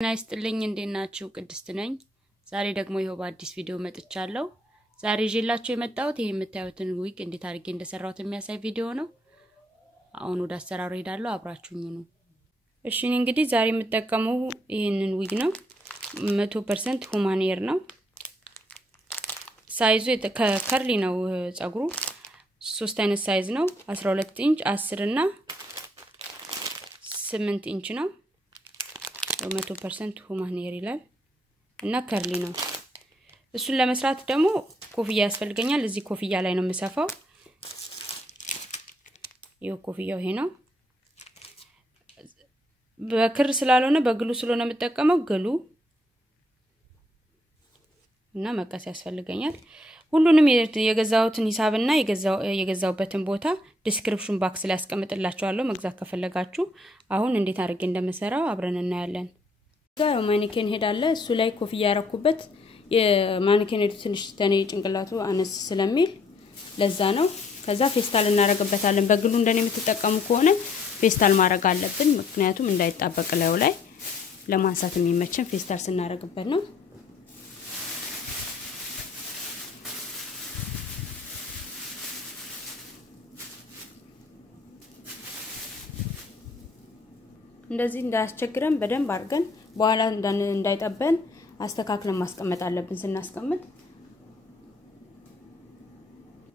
ናይስጥልኝ እንዴናችሁ ቅድስት ነኝ ዛሬ ደግሞ ይሄው በአዲስ ቪዲዮ መጥቻለሁ ዛሬ ይዤላችሁ የመጣሁት ይሄ የምታዩትን ዊግ እንዴት አድርጌ እንደሰራሁት የሚያሳይ ቪዲዮ ነው አሁን ወደ አሰራሩ ሄዳለሁ አብራችሁኝ ነው እሺ እንግዲህ ዛሬ የምጠቀመው ይሄንን ዊግ ነው 100% ሁማን ሄር ነው ሳይዙ ከርሊ ነው ጸጉሩ 3 አይነት ሳይዝ ነው 12 ኢንች 10 እና 8 ኢንች ነው 100% ሁማን ሄር ይላል እና ከርሊ ነው እሱን ለመስራት ደግሞ ኮፍያ ያስፈልገኛል እዚህ ኮፍያ ላይ ነው የምሰፋው ይሄው ኮፍያው ይሄ ነው በክር ስላልሆነ በግሉ ስለሆነ የምጠቀመው ግሉ እና መቀስ ያስፈልገኛል ሁሉንም የገዛውትን ሂሳብና የገዛውበትን ቦታ ዲስክሪፕሽን ባክስ ላይ አስቀምጥላችኋለሁ መግዛት ከፈለጋችሁ አሁን እንዴት አድርጌ እንደምሰራው አብረን እናያለን ጋር ማኒኬን ሄዳለ እሱ ላይ ኮፍያ ያረኩበት የማኒኬን ትንሽ ተኔ ጭንቅላቱ አነስ ስለሚል ለዛ ነው ከዛ ፌስታል እናረጋበታለን በግሉ እንደኔ የምትጠቀሙ ከሆነ ፌስታል ማረግ አለብን ምክንያቱም እንዳይጣበቅ ላይ ለማንሳት የሚመችን ፌስታል ስናረጋበት ነው እንደዚህ እንዳያስቸግረን በደንብ አድርገን በኋላ እንዳይጠበን አስተካክለን ማስቀመጥ አለብን ስናስቀምጥ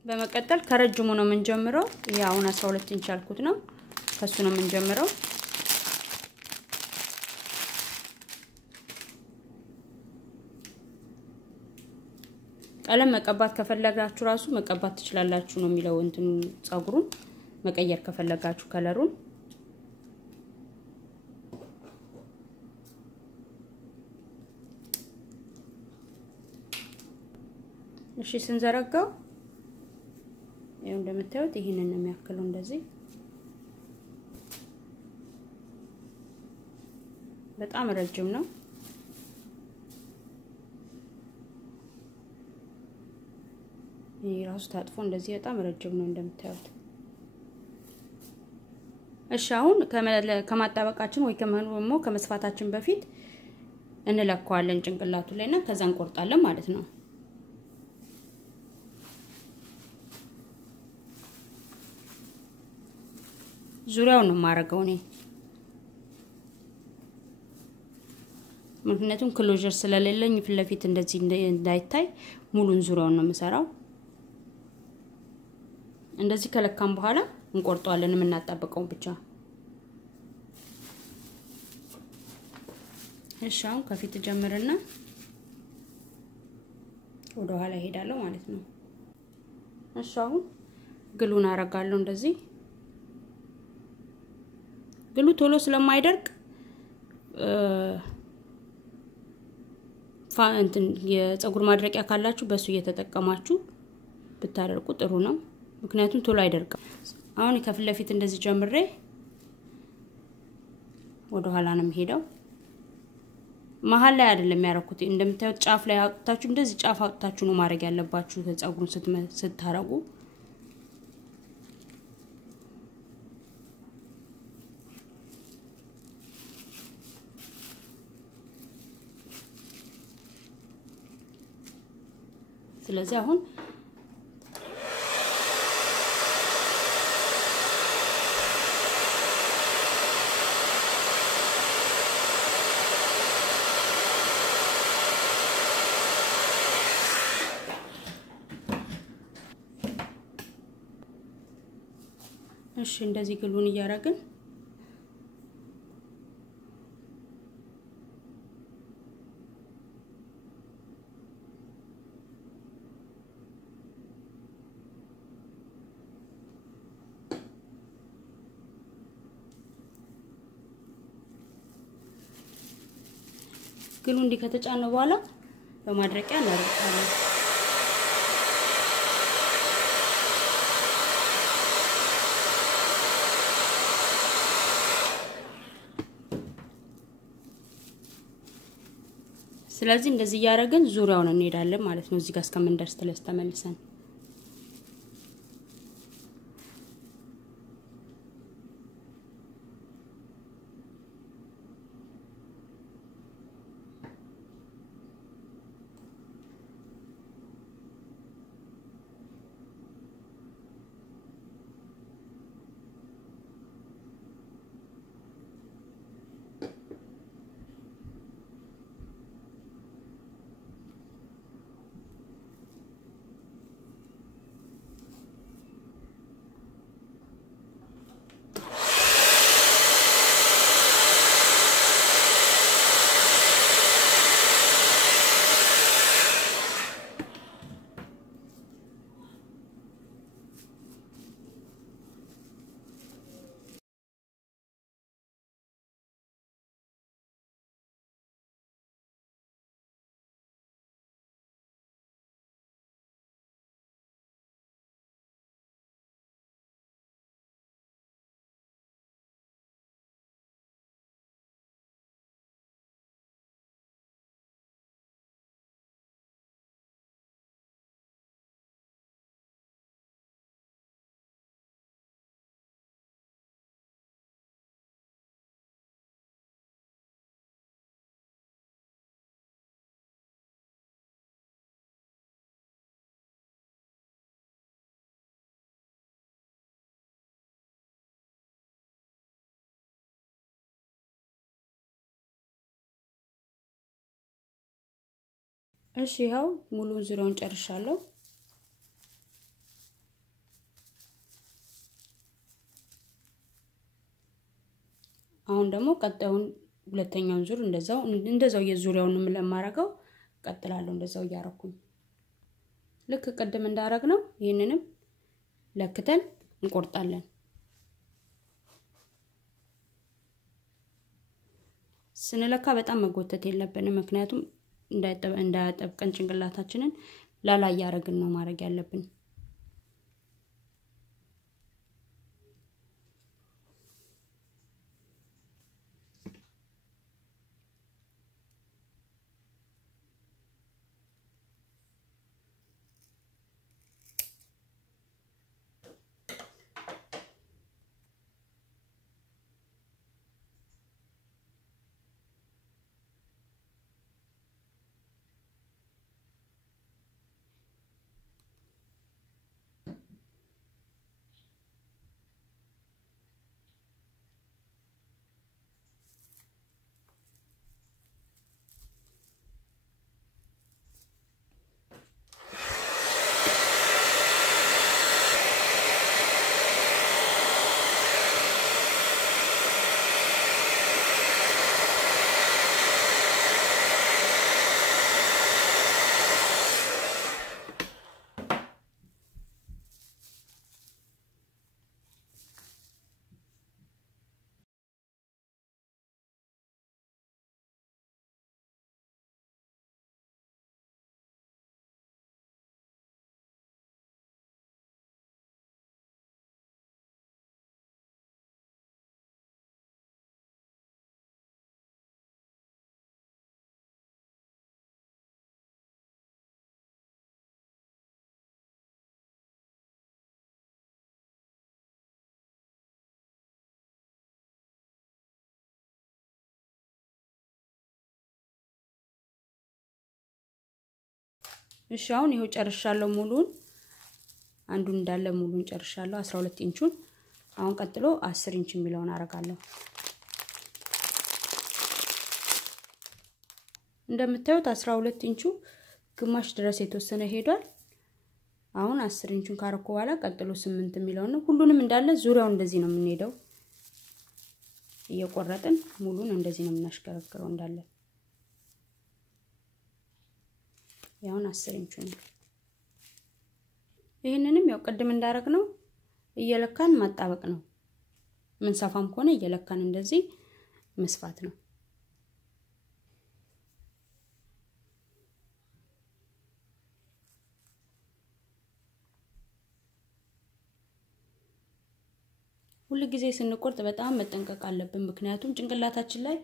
በመቀጠል ከረጅሙ ነው የምንጀምረው ያውን 12 ኢንች አልኩት ነው ከሱ ነው የምንጀምረው ቀለም መቀባት ከፈለጋችሁ ራሱ መቀባት ትችላላችሁ ነው የሚለው እንትኑ ጸጉሩን መቀየር ከፈለጋችሁ ከለሩን እሺ ስንዘረጋው ይሄው እንደምታዩት ይሄንን ነው የሚያክለው እንደዚህ በጣም ረጅም ነው ይሄ ራሱ ታጥፎ እንደዚህ በጣም ረጅም ነው እንደምታዩት እሺ አሁን ከማጣበቃችን ወይ ከመስፋታችን በፊት እንለካዋለን ጭንቅላቱ ላይና ከዛ እንቆርጣለን ማለት ነው ዙሪያው ነው ማረጋው ነው ምክንያቱም ክሎዥር ስለሌለኝ ፍለፊት እንደዚህ እንዳይታይ ሙሉን ዙሪያውን ነው የምሰራው እንደዚህ ከለካም በኋላ እንቆርጣለን የምናጣበቀው ብቻ እሺ አሁን ከፊት ጀምርና ወደ ኋላ ሄዳለሁ ማለት ነው እሺ አሁን ግሉን አረጋለሁ እንደዚህ ግሉ ቶሎ ስለማይደርቅ እንትን የፀጉር ማድረቂያ ካላችሁ በሱ እየተጠቀማችሁ ብታደርቁ ጥሩ ነው ምክንያቱም ቶሎ አይደርቅም አሁን ከፍለፊት እንደዚህ ጀምሬ ወደ ኋላ ነው የምሄደው መሃል ላይ አይደለም ያረኩት እንደምታዩት ጫፍ ላይ አውጥታችሁ እንደዚህ ጫፍ አውጥታችሁ ነው ማድረግ ያለባችሁ ፀጉሩን ስታረጉ ስለዚህ አሁን እሺ እንደዚህ ግሉን እያረግን ግሉ እንዲ ከተጫነ በኋላ በማድረቂያ እናደርጋለን ስለዚህ እንደዚህ ያረጋግን ዙሪያውን እንሄዳለን ማለት ነው እዚህ ጋር እስከምንደርስ ተመልሰን እሺ ይኸው ሙሉውን ዙሪያውን ጨርሻለሁ። አሁን ደግሞ ቀጣዩን ሁለተኛውን ዙር እንደዛው የዙሪያውንም ለማረጋው ቀጥላለሁ እንደዛው ያረኩኝ ልክ ቀደም እንዳረግነው ይሄንንም ለክተን እንቆርጣለን። ስንለካ በጣም መጎተት የለብንም ምክንያቱም እንዳያጠብቀን ጭንቅላታችንን ላላ ያረግን ነው ማረግ ያለብን። እሺ አሁን ይሄው ጨርሻለሁ ሙሉን አንዱን እንዳለ ሙሉን ጨርሻለሁ 12 ኢንቹን አሁን ቀጥሎ 10 ኢንች የሚለውን አረጋለሁ። እንደምታዩት 12 ኢንቹ ግማሽ ድረስ የተወሰነ ሄዷል። አሁን 10 ኢንቹን ካረኩ በኋላ ቀጥሎ 8 የሚለው ነው ሁሉንም እንዳለ ዙሪያው እንደዚህ ነው የምንሄደው እየቆረጥን ሙሉን እንደዚህ ነው የምናሽከረክረው እንዳለ ያውን 10 ኢንቹ ነው። ይሄንንም ያው ቀድም እንዳረግነው እየለካን ማጣበቅ ነው ምን ሰፋም ከሆነ እየለካን እንደዚህ መስፋት ነው። ሁሉ ጊዜ ስንቆርጥ በጣም መጠንቀቅ አለብን ምክንያቱም ጭንቅላታችን ላይ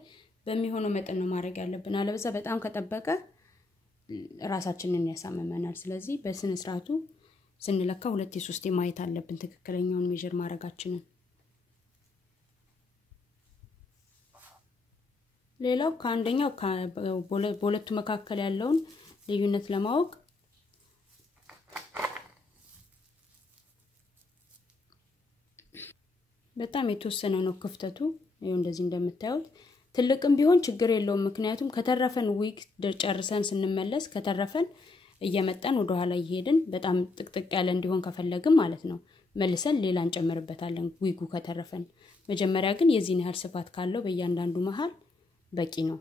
በሚሆነው መጠን ነው ማድረግ ያለብን አለበዛ በጣም ከጠበቀ ራሳችንን ያሳመመናል። ስለዚህ በስነ ስርዓቱ ስንለካ 2 3 ማየት አለብን ትክክለኛውን ሜጀር ማድረጋችንን። ሌላው ከአንደኛው በሁለቱ መካከል ያለውን ልዩነት ለማወቅ በጣም የተወሰነ ነው ክፍተቱ ይሄው እንደዚህ እንደምታዩት ትልቅም ቢሆን ችግር የለውም ምክንያቱም ከተረፈን ዊክ ጨርሰን ስንመለስ ከተረፈን እየመጣን ወደ ኋላ ይሄድን በጣም ጥቅጥቅ ያለ እንዲሆን ከፈለግን ማለት ነው መልሰን ሌላ እንጨምርበታለን ዊጉ ከተረፈን። መጀመሪያ ግን የዚህን ያህል ስፋት ካለው በእያንዳንዱ መሃል በቂ ነው።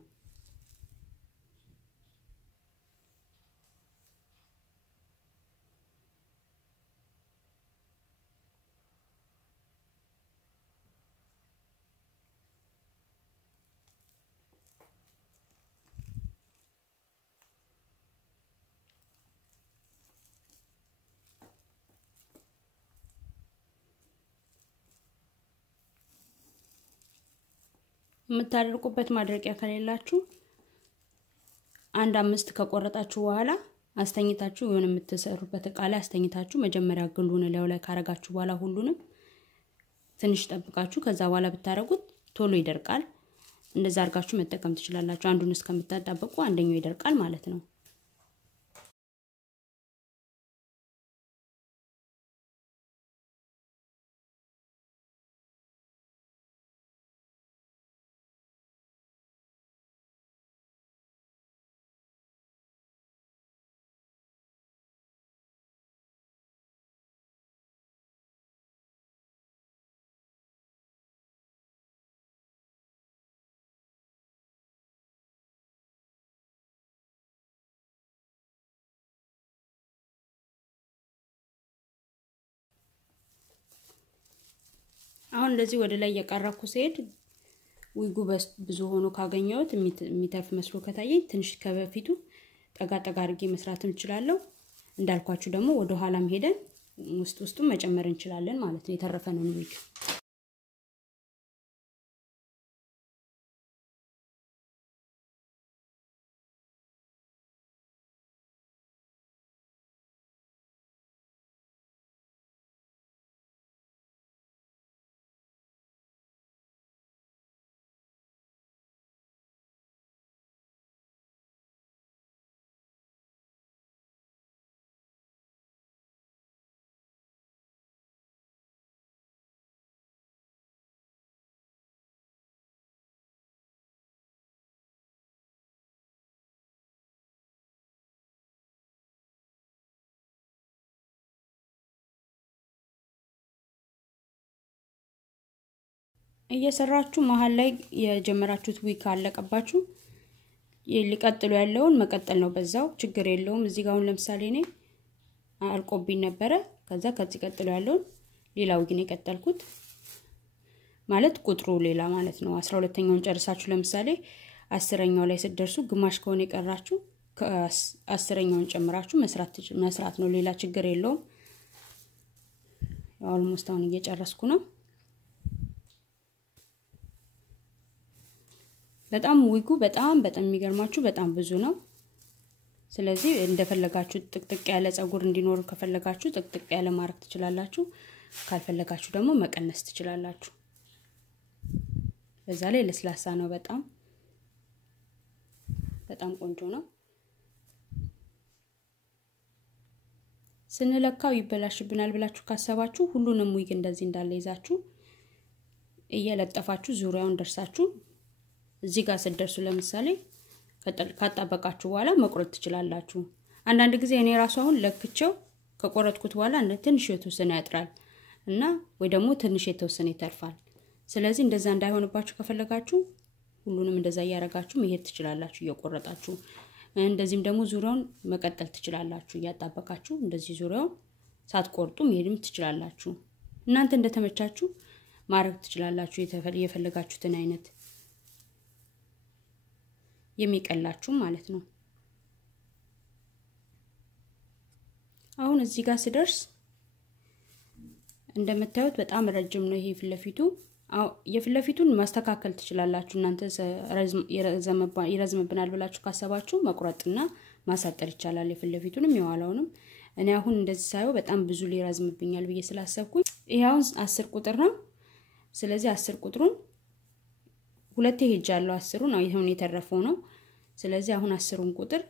የምታደርቁበት ማድረቂያ ከሌላችሁ 1/5 ከቆረጣችሁ በኋላ አስተኝታችሁ የሆነ የምትሰሩበት እቃ ላይ አስተኝታችሁ መጀመሪያ ግሉን ላይ ካረጋችሁ በኋላ ሁሉንም ትንሽ ጠብቃችሁ ከዛ በኋላ ብታረጉት ቶሎ ይደርቃል። እንደዛ አርጋችሁ መጠቀም ትችላላችሁ አንዱን እስከምታጣበቁ አንደኛው ይደርቃል ማለት ነው። አሁን እንደዚህ ወደ ላይ እየቀረብኩ ሲሄድ ዊጉ ብዙ ሆኖ ካገኘሁት የሚተርፍ መስሎ ከታየኝ ትንሽ ከበፊቱ ጠጋ ጠጋ አድርጌ መስራትም እችላለሁ። እንዳልኳችሁ ደግሞ ወደ ኋላም ሄደን ውስጡን መጨመር እንችላለን ማለት ነው የተረፈነውን ዊግ። እየሰራችሁ መሃል ላይ የጀመራችሁት ዊግ አለቀባችሁ ሊቀጥሉ ያለውን መቀጠል ነው በዛው ችግር የለውም። እዚህ ጋር ለምሳሌ እኔ አልቆብኝ ነበር ከዛ ከዚህ ቀጥሎ ያለውን ሌላው ግን የቀጠልኩት ማለት ቁጥሩ ሌላ ማለት ነው። 12ኛውን ጨርሳችሁ ለምሳሌ 10ኛው ላይ ስትደርሱ ግማሽ ከሆነ የቀራችሁ ከ10ኛውን ጨምራችሁ መስራት ነው ሌላ ችግር የለውም። ኦልሞስት አሁን እየጨረስኩ ነው። በጣም ዊጉ በጣም የሚገርማችሁ በጣም ብዙ ነው። ስለዚህ እንደፈለጋችሁ ጥቅጥቅ ያለ ጸጉር እንዲኖር ከፈለጋችሁ ጥቅጥቅ ያለ ማርክ ትችላላችሁ ካልፈለጋችሁ ደግሞ መቀነስ ትችላላችሁ። በዛ ላይ ለስላሳ ነው በጣም ቆንጆ ነው። ስንለካው ይበላሽብናል ብላችሁ ካሰባችሁ ሁሉንም ዊግ እንደዚህ እንዳለ ይዛችሁ እየለጠፋችሁ ዙሪያውን ደርሳችሁ እዚህ ጋር ስትደርሱ ለምሳሌ ካጣበቃችሁ በኋላ መቁረጥ ትችላላችሁ። አንዳንድ ጊዜ እኔ ራሱ አሁን ለክቼው ከቆረጥኩት በኋላ ትንሽ የተወሰነ ያጥራል እና ወይ ደግሞ ትንሽ የተወሰነ ይተርፋል። ስለዚህ እንደዛ እንዳይሆንባችሁ ከፈለጋችሁ ሁሉንም እንደዛ ያያረጋችሁ መሄድ ትችላላችሁ እየቆረጣችሁ። እንደዚህም ደግሞ ዙሪያውን መቀጠል ትችላላችሁ እያጣበቃችሁ እንደዚህ ዙሪያውን ሳትቆርጡ መሄድም ትችላላችሁ። እናንተ እንደተመቻችሁ ማድረግ ትችላላችሁ የፈለጋችሁትን አይነት የሚቀላችሁ ማለት ነው። አሁን እዚህ ጋር ስደርስ እንደምታዩት በጣም ረጅም ነው ይሄ ፍለፊቱ። የፍለፊቱን ማስተካከል ትችላላችሁ እናንተ ይረዝምብናል ብላችሁ ካሰባችሁ መቁረጥና ማሳጠር ይቻላል የፍለፊቱንም የኋላውንም። እኔ አሁን እንደዚህ ሳይው በጣም ብዙ ሊረዝምብኛል ብዬ ስላሰብኩኝ ይሄውን 10 ቁጥር ነው። ስለዚህ 10 ቁጥሩን ሁለቴ ሄጃለሁ 10ሩን ነው ይሄውን የተረፈው ነው። ስለዚህ አሁን 10ሩን ቁጥር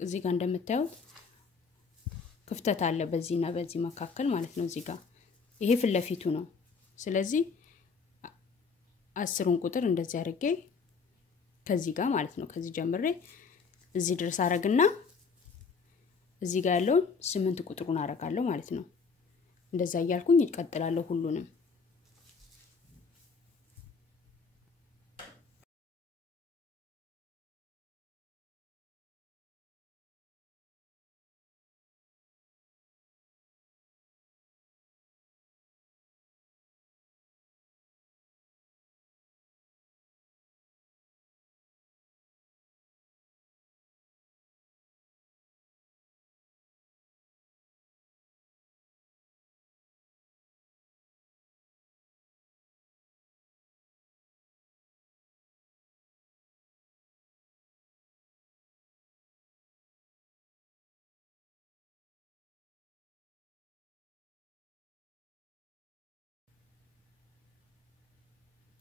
እዚህ ጋር እንደምታዩት ክፍተት አለ በዚህና በዚህ መካከል ማለት ነው። እዚህ ጋር ይሄ ፍለፊቱ ነው። ስለዚህ 10ሩን ቁጥር እንደዚህ አድርጌ ከዚህ ጋር ማለት ነው ከዚህ ጀምሬ እዚህ ድረስ አረግና እዚህ ጋር ያለው 8 ቁጥሩን አረጋለሁ ማለት ነው። እንደዛ እያልኩኝ ይቀጥላለሁ ሁሉንም።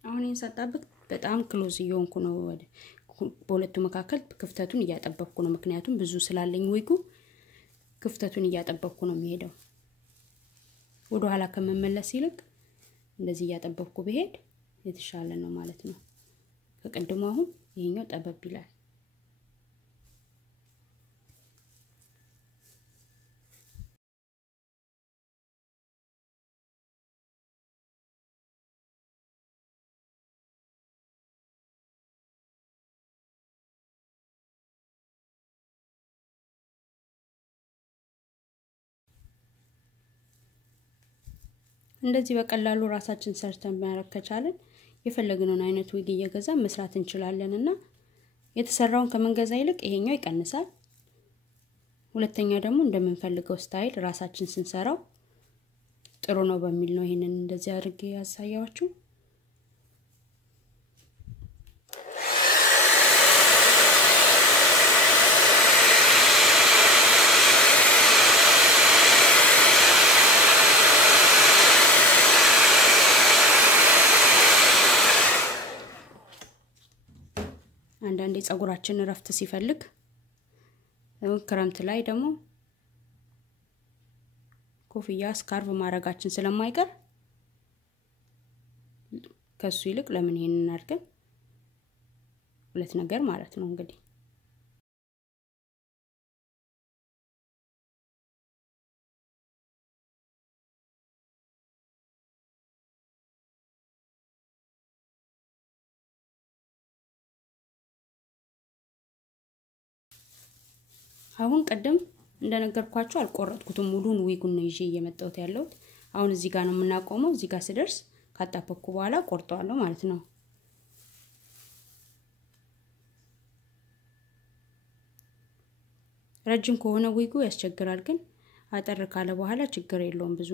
አሁን እንሰጣበት በጣም ክሎዝ እየሆንኩ ነው በሁለቱ መካከል ክፍተቱን እያጠበቅኩ ነው። ምክንያቱም ብዙ ስላለኝ ዊጉ ክፍተቱን እያጠበቅኩ ነው የሚሄደው። ወደ ኋላ ከመመለስ ይልቅ እንደዚህ እያጠበቅኩ በሄድ የተሻለ ነው ማለት ነው። ከቀድሞ አሁን ይሄኛው ጠበብ ይላል። እንደዚህ በቀላሉ ራሳችን ሰርተን ማድረግ ከቻለን የፈለግነውን አይነት ዊግ እየገዛን መስራት እንችላለንና የተሰራውን ከመንገዛ ይልቅ ይሄኛው ይቀንሳል። ሁለተኛ ደግሞ እንደምንፈልገው ስታይል ራሳችን ስንሰራው ጥሩ ነው በሚል ነው ይሄንን እንደዚህ አድርጌ ያሳያችሁ። አንዳንዴ ጸጉራችን ረፍት ሲፈልግ ክረምት ላይ ደግሞ ኮፍያ ስካርፍ ማረጋችን ስለማይቀር ከሱ ይልቅ ለምን ይሄንን እናድርገን ሁለት ነገር ማለት ነው እንግዲህ አሁን ቀደም እንደነገርኳችሁ አልቆረጥኩትም ሙሉን ዊጉን ነው ይዤ እየመጣሁት ያለሁት። አሁን እዚህ ጋር ነው የምናቆመው። እዚህ ጋር ስደርስ ካጣፈኩ በኋላ ቆርጠዋለሁ ማለት ነው። ረጅም ከሆነ ዊጉ ያስቸግራል፣ ግን አጠር ካለ በኋላ ችግር የለውም ብዙ።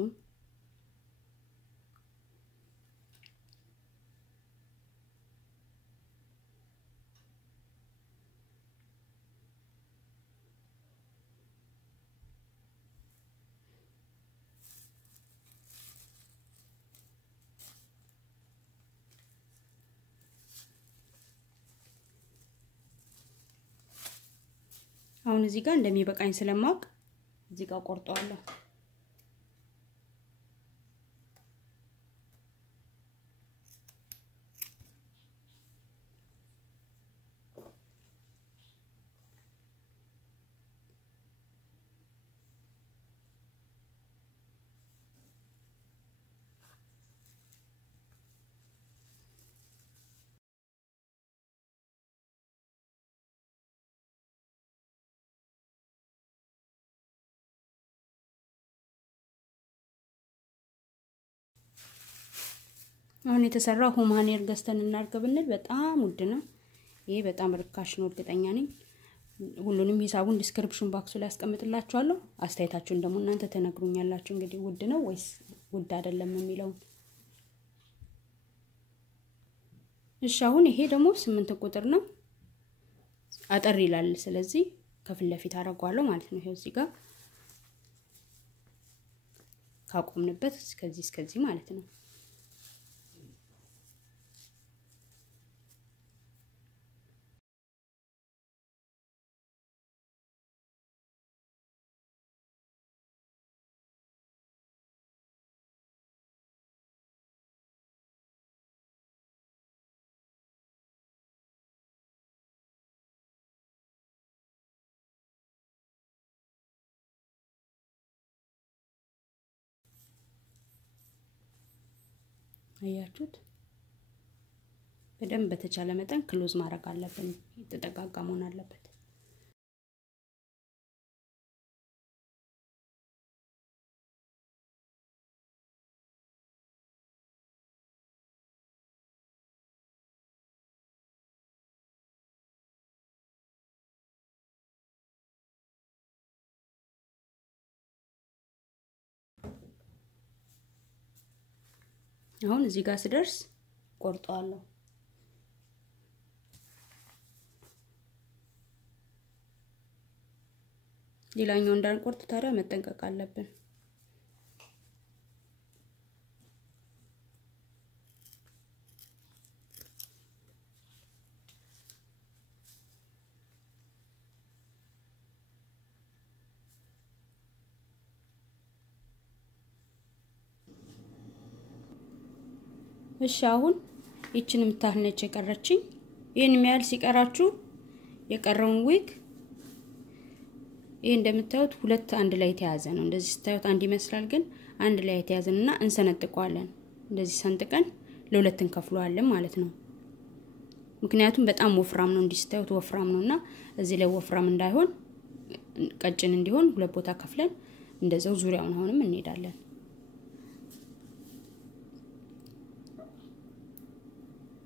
አሁን እዚህ ጋር እንደሚበቃኝ ስለማውቅ እዚህ ጋር ቆርጠዋለሁ። አሁን የተሰራው ሁማኔር ገዝተን እናርገ ብንል በጣም ውድ ነው። ይሄ በጣም ርካሽ ነው እርግጠኛ ነኝ። ሁሉንም ሂሳቡን ዲስክሪፕሽን ባክሱ ላይ አስቀምጥላችኋለሁ። አስተያየታችሁን ደግሞ እናንተ ተነግሩኛላችሁ እንግዲህ ውድ ነው ወይስ ውድ አይደለም የሚለው። እሺ አሁን ይሄ ደግሞ 8 ቁጥር ነው። አጠር ይላል። ስለዚህ ከፊት ለፊት አረጋዋለሁ ማለት ነው። ይሄው እዚህ ጋር ካቆምንበት እስከዚህ ማለት ነው። አያችሁት? በደንብ በተቻለ መጠን ክሎዝ ማድረግ አለብን። የተጠጋጋ መሆን አለበት። አሁን እዚህ ጋር ስደርስ ቆርጠዋለሁ። ሌላኛው እንዳንቆርጥ ታዲያ መጠንቀቅ አለብን። እሺ አሁን እቺን ምታህነች የቀረችኝ ይሄን የሚያል ሲቀራችሁ የቀረውን ዊግ ይሄ እንደምታዩት ሁለት አንድ ላይ ተያዘ ነው። እንደዚህ ስታዩት አንድ ይመስላል፣ ግን አንድ ላይ ተያዘንና እንሰነጥቀዋለን። እንደዚህ ሰንጥቀን ለሁለት እንከፍለዋለን ማለት ነው። ምክንያቱም በጣም ወፍራም ነው። እንዲስታዩት ወፍራም ነውና እዚህ ላይ ወፍራም እንዳይሆን ቀጭን እንዲሆን ሁለት ቦታ ከፍለን እንደዛው ዙሪያውን አሁንም እንሄዳለን።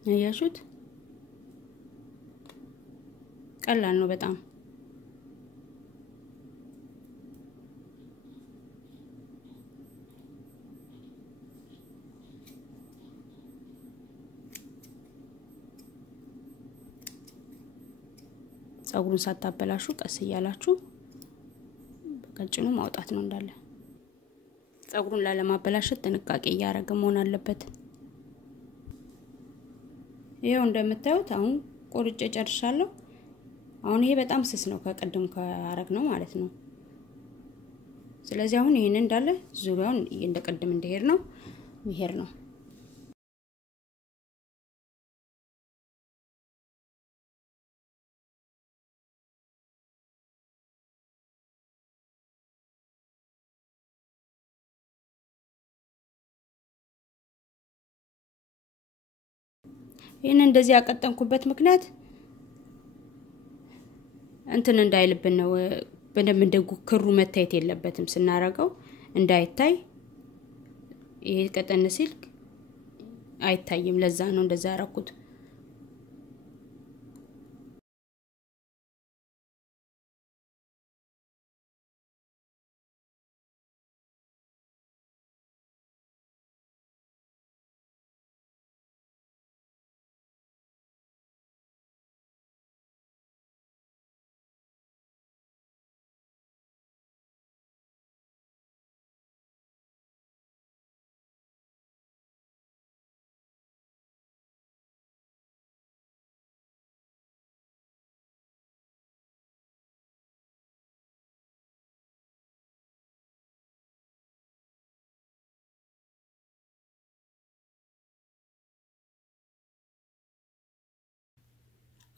አያችሁት? ቀላል ነው በጣም። ጸጉሩን ሳታበላሹ ቀስ እያላችሁ በቀጭኑ ማውጣት ነው እንዳለ። ጸጉሩን ላለማበላሸት ጥንቃቄ እያደረገ መሆን አለበት። ይሄው እንደምታዩት አሁን ቆርጬ ጨርሻለሁ። አሁን ይሄ በጣም ስስ ነው ከቀደም ካረግ ነው ማለት ነው። ስለዚህ አሁን ይሄን እንዳለ ዙሪያውን እንደቀደም እንደሄድ ነው ይሄር ነው። ይሄን እንደዚህ ያቀጠንኩበት ምክንያት እንትን እንዳይልብን ነው። በደንብ እንደጉክሩ መታየት የለበትም ስናረጋው እንዳይታይ። ይሄ ቀጠን ሲል አይታይም። ለዛ ነው እንደዛ ያረኩት።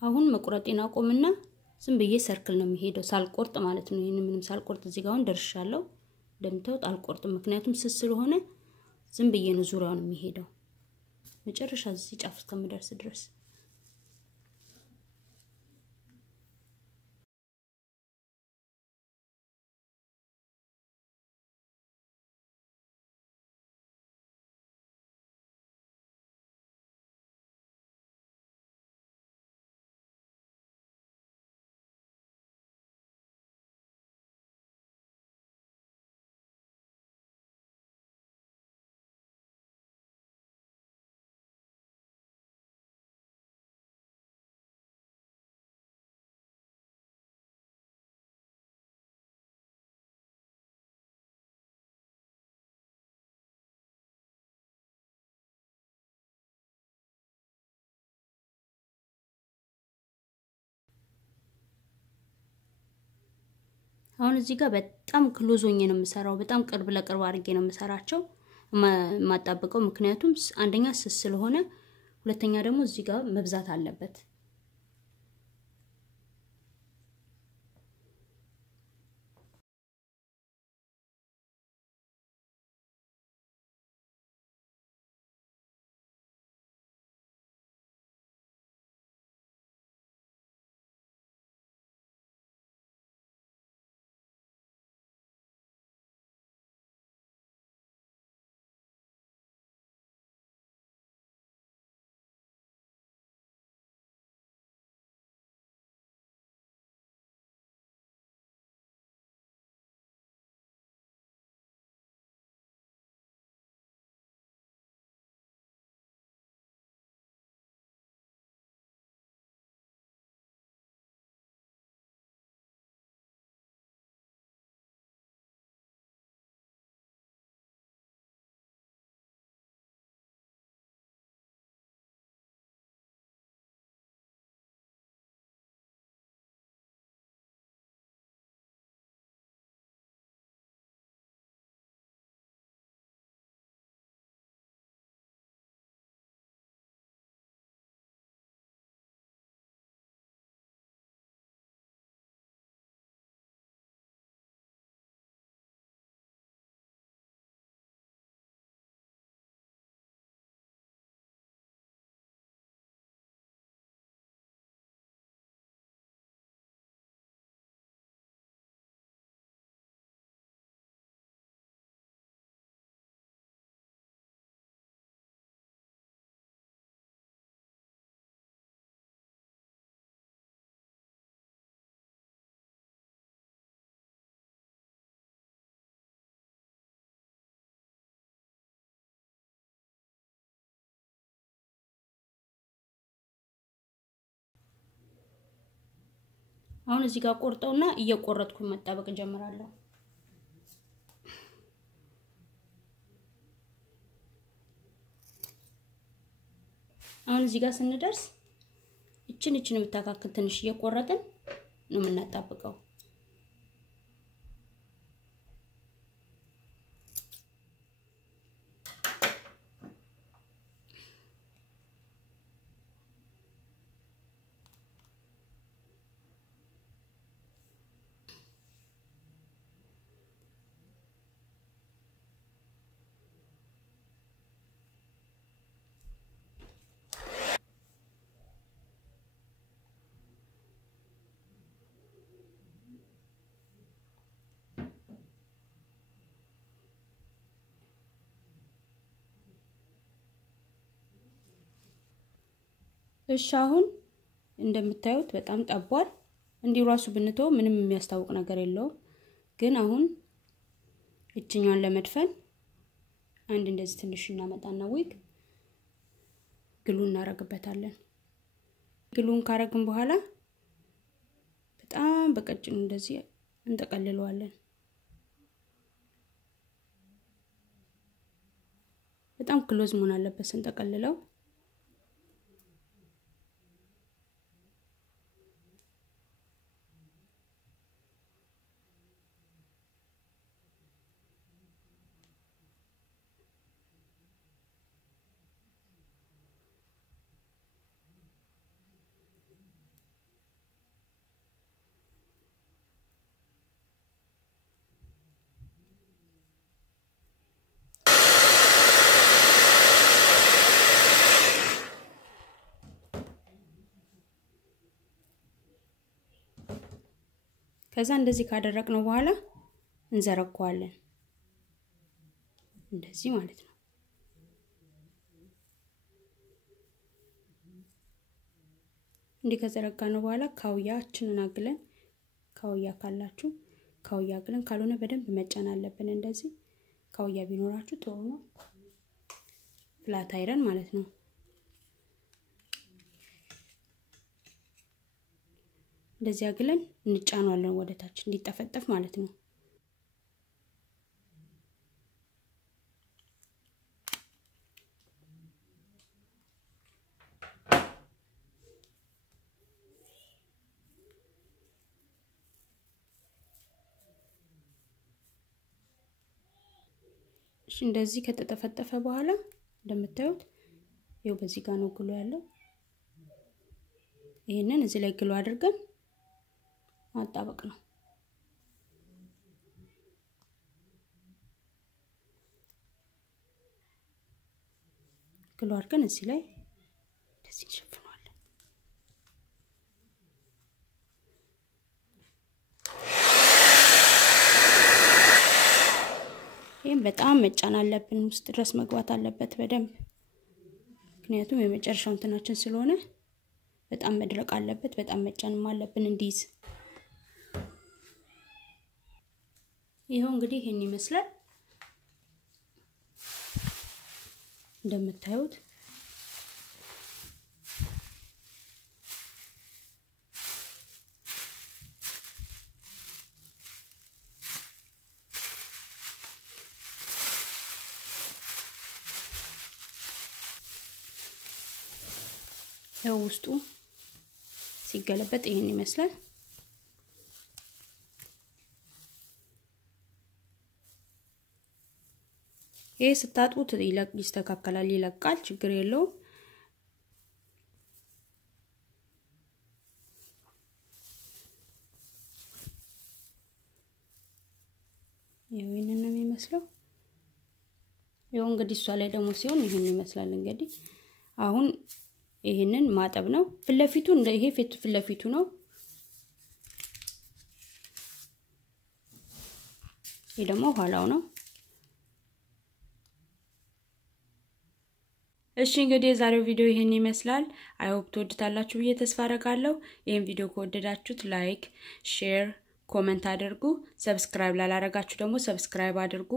አሁን መቁረጤን አቆምና ዝም ብዬ ሰርክል ነው የሚሄደው ሳልቆርጥ ማለት ነው። ይሄን ምንም ሳልቆርጥ እዚህ ጋር ደርሻለሁ። እንደምታዩት አልቆርጥም፣ ምክንያቱም ስስ ስለሆነ ዝም ብዬ ነው ዙሪያውን የሚሄደው መጨረሻ እዚህ ጫፍ እስከምደርስ ድረስ። አሁን እዚህ ጋር በጣም ክሎዝ ሆኜ ነው የምሰራው። በጣም ቅርብ ለቅርብ አድርጌ ነው የምሰራቸው ማጣበቀው፣ ምክንያቱም አንደኛ ስስ ስለሆነ፣ ሁለተኛ ደግሞ እዚህ ጋር መብዛት አለበት። አሁን እዚህ ጋር ቆርጠውና እየቆረጥኩ መጣበቅ ጀምራለሁ። አሁን እዚህ ጋር ስንደርስ እችን ብታካክል ትንሽ እየቆረጥን ነው የምናጣብቀው። እሺ አሁን እንደምታዩት በጣም ጠቧል። እንዲሁ ራሱ ብንተው ምንም የሚያስታውቅ ነገር የለውም። ግን አሁን እችኛውን ለመድፈን አንድ እንደዚህ ትንሽ እናመጣና ዊግ ግሉ እናረግበታለን። ግሉን ካረግን በኋላ በጣም በቀጭኑ እንደዚህ እንጠቀልለዋለን። በጣም ክሎዝ መሆን አለበት ስንጠቀልለው። ከዛ እንደዚህ ካደረግነው በኋላ እንዘረጋዋለን። እንደዚህ ማለት ነው። እንዲህ ከዘረጋነው በኋላ ካውያችንን አግለን ካውያ ካላችሁ ካውያ አግለን ካልሆነ በደንብ መጫን አለብን። እንደዚህ ካውያ ቢኖራችሁ ጥሩ ነው። ፍላት አይረን ማለት ነው። እንደዚህ አግለን እንጫናለን ወደታች እንዲጠፈጠፍ ማለት ነው። እሺ እንደዚህ ከተጠፈጠፈ በኋላ እንደምታዩት ይሄው በዚህ ጋር ነው ግሉ ያለው። ይሄንን እዚህ ላይ ግሉ አድርገን ማጣበቅ ነው። ግሉ አድርገን እዚህ ላይ እንደዚህ እንሸፍነዋለን። ይሄን በጣም መጫን አለብን። ውስጥ ድረስ መግባት አለበት በደንብ። ምክንያቱም የመጨረሻው እንትናችን ስለሆነ በጣም መድረቅ አለበት። በጣም መጫንም አለብን እንዲይዝ። ይሄው እንግዲህ ይሄን ይመስላል እንደምታዩት። ያው ውስጡ ሲገለበጥ ይሄን ይመስላል። ይሄ ስታጥቡት ይስተካከላል፣ ይለቃል፣ ችግር የለውም። ይሄንን ነው የሚመስለው። ይሄው እንግዲህ እሷ ላይ ደግሞ ሲሆን ይሄን ይመስላል። እንግዲህ አሁን ይሄንን ማጠብ ነው። ፍለፊቱ እንደ ይሄ ፍለፊቱ ነው። ይሄ ደግሞ ኋላው ነው። እሺ እንግዲህ የዛሬው ቪዲዮ ይሄን ይመስላል። አይ ሆፕ ትወዱታላችሁ ብዬ ተስፋ አደርጋለሁ። ይሄን ቪዲዮ ከወደዳችሁት ላይክ፣ ሼር፣ ኮሜንት አድርጉ። ሰብስክራይብ ላላረጋችሁ ደግሞ ሰብስክራይብ አድርጉ።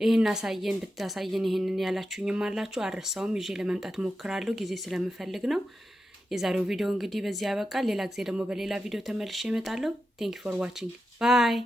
ይሄን አሳየን ብታሳየን ይሄንን ያላችሁኝም አላችሁ። አረሳውም ይዤ ለመምጣት ሞክራለሁ ጊዜ ስለምፈልግ ነው። የዛሬው ቪዲዮ እንግዲህ በዚህ ያበቃል ሌላ ጊዜ ደግሞ በሌላ ቪዲዮ ተመልሼ እመጣለሁ Thank you for watching bye